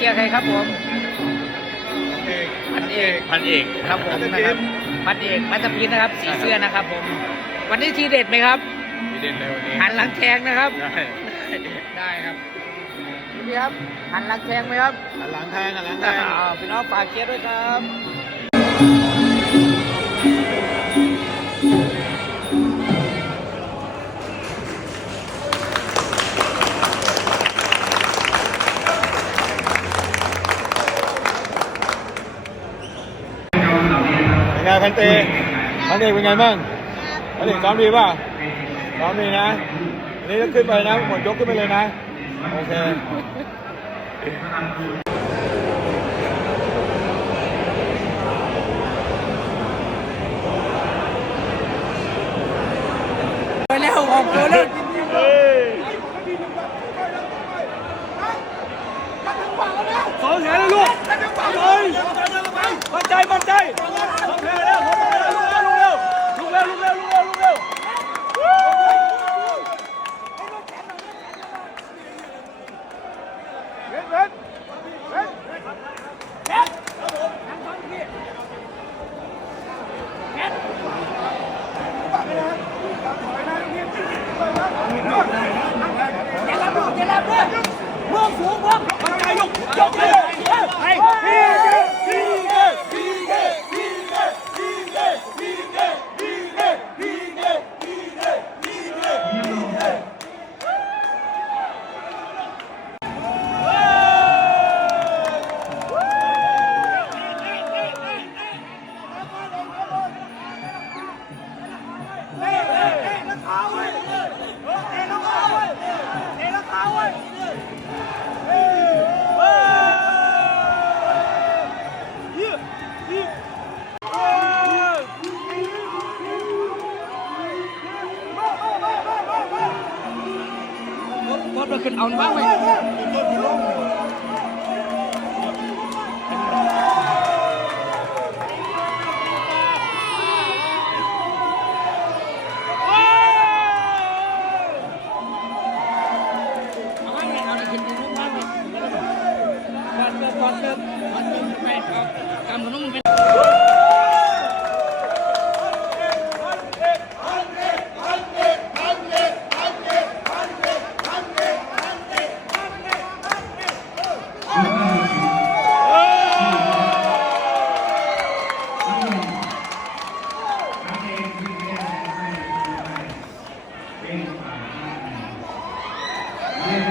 ชียร์ใครครับผมเอกพันเอกพันเอกครับผมพันนะเอกครับพันเอกมัตตพินนะครับสีเสื้อนะครับผม วันนี้ทีเด็ดไหมครับมีเด่นเลยวันนี้หันหลังแทงนะครับได้ได้ครับพี่ครับหันหลังแทงไหมครับหันหลังแทงหันหลังแทงอ่าพี่น้องฝากเชียร์ด้วยครับ พันเตพันเอกเป็นไงบ้างพันเอกซ้อมดีป่ะซ้อมดีนะอันนี้ก็ขึ้นไปนะหมดยกขึ้นไปเลยนะ โอเคไปแล้วออกตัวแล้วเฮ้ยสองแขนเลยลูกเลยมั่นใจมั่นใจสองแขนแล้วลุกเร็วลุกเร็วลุกเร็วลุกเร็วลุกเร็วมั่นใจ ยกยกเลย ขึ้นเอาบ้างไหม কামড়ানো movie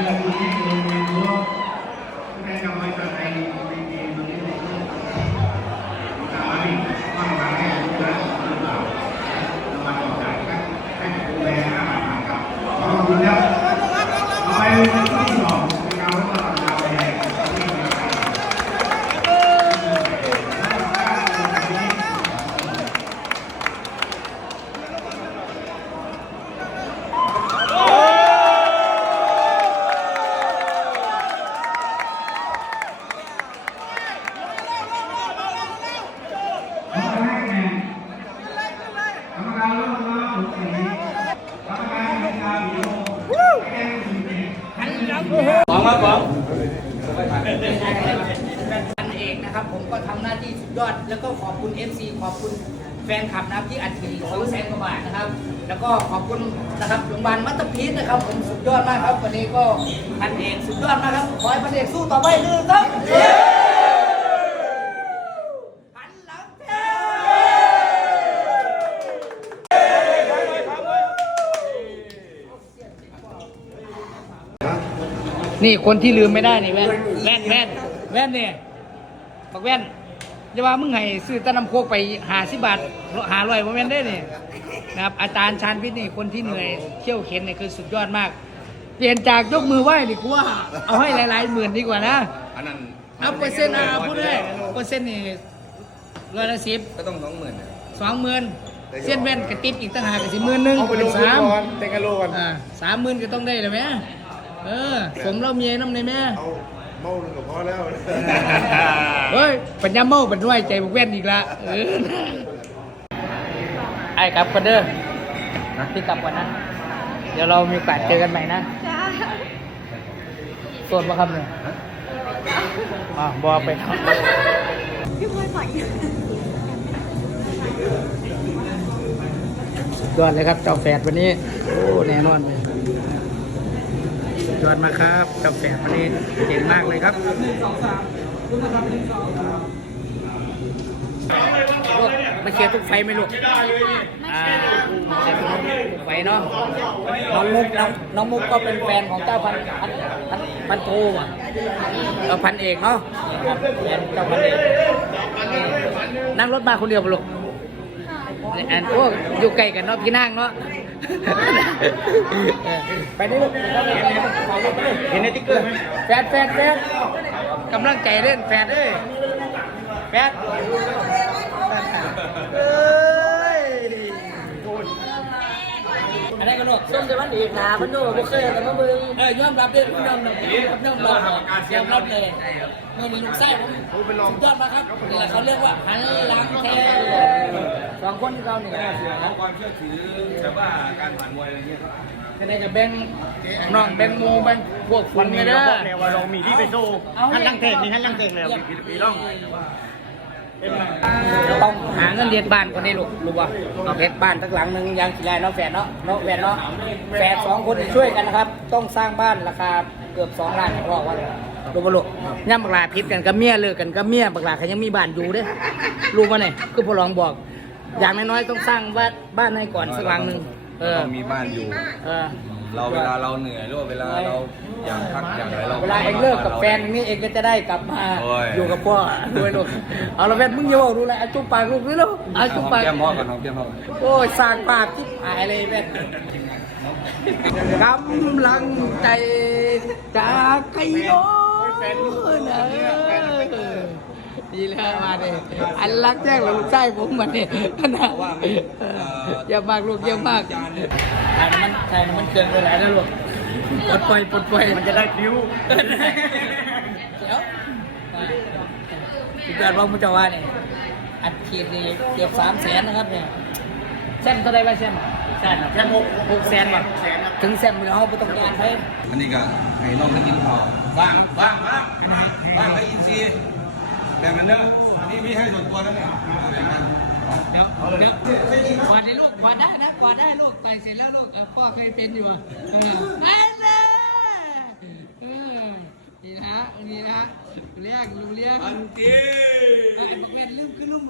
Thank you. นะที่ ผมก็ทำหน้าที่สุดยอด แล้วก็ขอบคุณ FC ขอบคุณแฟนคลับนะครับที่อัดฉีดสองแสนกว่าบาทนะครับ แล้วก็ขอบคุณนะครับโรงพยาบาลมัตตพีชนะครับผมสุดยอดมากครับวันนี้ก็พันเอกสุดยอดมากครับขอให้พันเอกสู้ต่อไปดื้อครับนี่คนที่ลืมไม่ได้นี่แว่นแว่นแว่นแว่นเนี่ย บอกแว่นจะว่ามึงให้ซื้อตะนำโคกไปหาสิบบาทหาร้อยโมเมนได้นี่นะครับอาจารย์ชาญพิษนี่คนที่เหนื่อยเที่ยวเข็นเนี่ยคือสุดยอดมาก เปลี่ยนจากยกมือไหว้ดีกว่า เอาให้หลายๆหมื่นดีกว่านะอันนั้นเอาเปอร์เซ็นต์อะพูดเลยเปอร์เซ็นต์นี่ร้อยละสิบก็ต้องสองหมื่นสองหมื่นเส้นแว่นกระติบอีกต่างหากกับสิหมื่นหนึงเอาไปลเป็นงทุนสามก่อนเต็งกะโลก่อนอ่าสามหมื่นก็ต้องได้เลยไหมเออผมเราเมียน้ำในแม่ เอาเมาหนึ่งก็พอแล้ว เฮ้ยปัญญาเมาปัญญาใจบุกแว่นอีกละเออไอ้กลับกันเด้อที่กลับก่อนนะ เดี๋ยวเรามีโอกาสเจอกันใหม่นะจ้าส่วนมาคำหนึ่งเอ่าบอกไปครับพี่พลอยปล่อยยอดเลยครับเจ้าแฝดวันนี้ โอ้ แน่นอนเลย ยอดมาครับเจ้าแฝดวันนี้เก่งมากเลยครับมาเชียร์ทุกไฟไหมลูกอ่าเชียร์ทุกไฟเนาะ น้องมุกน้องน้องมุกก็เป็นแฟนของเจ้าพันพันพันพันโทอะเออพันเอกเนาะแฟนเจ้าพันเอก นั่งรถมาคนเดียวปะลูกอันโอ้อยู่ใกล้กันเนาะพี่นางเนาะ ไปนี่ลูกเห็นในติ๊กเกอร์ไหมแฟดแฟดแฟดกำลังใจเล่นแฟดเอ้ยแฟดเอ้ยอะไรกันลูกส้มจะมันอีนะมันดูบุเคยแต่มาเบิ่งเออยยอมรับเด้วยยอมรับยอมรับยอมรับเลยเมื่อมีลูกไส้ผมสุดยอดมากครับเขาเรียกว่าหันหลังแทน สองคนที่เราเนี่ยความเชื่อถือแบบว่าการผ่านมวยอะไรเงี้ยจะได้กับแบงน้องแบงโมแบงพวกฝุ่นเนี่ยเด้อเนี่ยว่าเรามีที่ไปสู้ท่านลังเทศนี่ท่านลังเทศเลยปีปีร่องต้องหาเงินเรียนบ้านคนนี้ลูกรู้ป่ะเอาเพชรบ้านสักหลังหนึ่งยังสิได้เนาะแฝดเนาะเนาะแฝดเนาะแฝดสองคนช่วยกันนะครับ ต้องสร้างบ้านราคาเกือบสองล้านพ่อว่ารู้ป่ะลูกย่ำบักลาพิษกันกับเมียเลิกกันกับเมียบักลาเขายังมีบ้านอยู่เด้อรู้ป่ะเนี่ยคือพ่อรองบอก อย่างน้อยๆต้องสร้างบ้านบ้านให้ก่อนสักหลังหนึ่งเออ ต้องมีบ้านอยู่ เออ เราเวลาเราเหนื่อยหรือว่าเวลาเราอยากพักอยากอะไรเราเวลาเองเลิกกับแฟนนี่เองก็จะได้กลับมาโอ้ย อยู่กับพ่อด้วยลูกเอาละแฟนมึงอย่าบอกดูแลอาจุ๊บปากลูกด้วยลูกอาจุ๊บหอมปาก แก้มพ่อก่อนหอมแก้มพ่อก่อน โอ้ยสร้างปากจิ๊บหายเลยแม่กำลังใจจากใครโยนะ ดีแล้วมาเนี่ยอันรักแจ้งเราลูกชายผมมาเนี่ยนะเยี่ยมมากลูกเยี่ยมมากใช่มันใช่มันเกินไปแล้วนะลูกปลดปล่อยปลดปล่อยมันจะได้คิ้วเดี๋ยวพี่เกิดว่ามุจาว่าเนี่ยอัดฉีดนี่เกือบสามแสนนะครับเนี่ยเส้นเท่าไรบ้างเส้นเส้นเส้นหกหกแสนป่ะถึงเส้นเราไม่ต้องการให้อันนี้ก็ให้น้องได้กินข้าวว่างว่างว่างว่างให้อินซีย์ แบ่งกันเนอะอันนี้มีให้ส่วนตัวแล้วเนี่ยแบ่งกันเดี๋ยวเดี๋ยวกวาดได้ลูกกวาดได้นะกวาดได้ลูกไปเสร็จแล้วลูกเออพ่อเคยเป็นอยู่อะเออไอ้เน่เออนี่นะนี่นะเรียกลูกเรียกอันจีไอ้บอกเว้นลืมขึ้นลูก